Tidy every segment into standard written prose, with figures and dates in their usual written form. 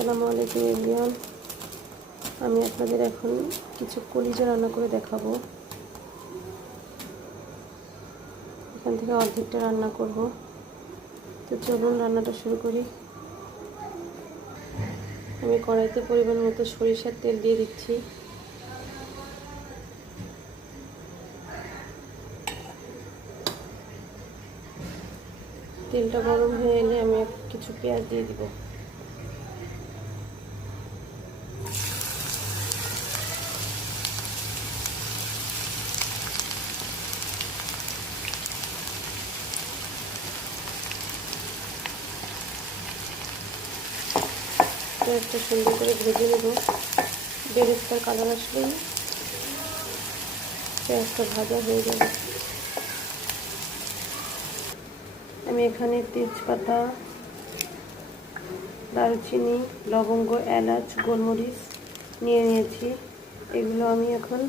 আসসালামু আলাইকুম এভরিওয়ান। আমি আপনাদের এখন কিছু কলিজা রান্না করে দেখাবো। এখান থেকে অর্ধেকটা রান্না করব, তো চলুন রান্নাটা শুরু করি। আমি কড়াইতে পরিমাণ মতো সরিষার তেল দিয়ে দিচ্ছি। তেলটা গরম হয়ে এলে আমি কিছু পেঁয়াজ দিয়ে দিব। পেঁয়াজটা সুন্দর করে ভেজে নেব। বেরেস্তার কালার আসলেই পেঁয়াজটা ভাজা হয়ে যাবে। আমি এখানে তেজপাতা, দারুচিনি, লবঙ্গ, এলাচ, গোলমরিচ নিয়ে নিয়েছি। এগুলো আমি এখন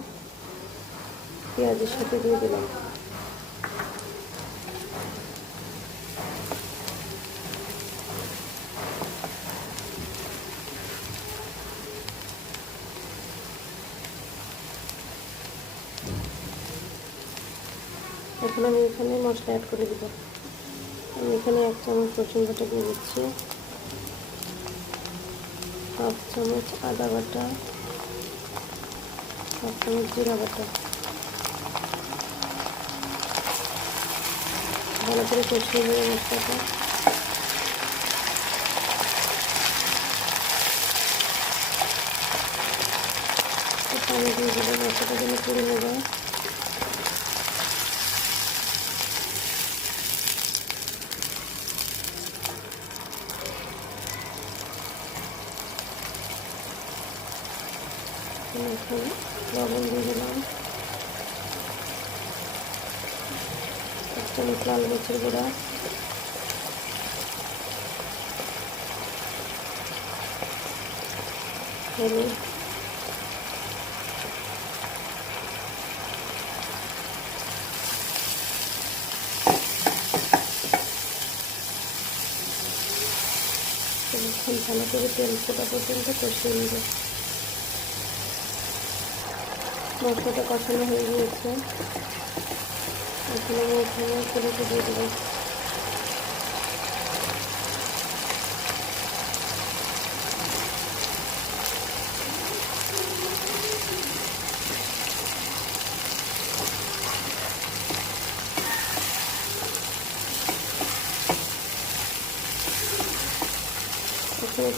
পেঁয়াজের সাথে দিয়ে দিলাম। এখন আমি এখানে মশলা অ্যাড করে দেব। আমি এখানে 1 চামচ রসুন বাটা দিয়ে দিচ্ছি, 1/2 চামচ আদা বাটা, 1/2 চামচ জিরা বাটা। ভালো করে কষিয়ে নিয়ে মশলাটা পানি দিয়ে দেবো, মশলাটা যেন পুড়ে না যায়। এখন লবণ দিয়ে দিলাম, 1 চামচ লাল মরিচের গুঁড়া, হলুদ, এখন ভালো করে তেল ফোটা পর্যন্ত কষিয়ে নেব। মশলাটা কষানো হয়ে গিয়েছে, এখন আমি এখানে কলিজা দিয়ে দেবো। এখানে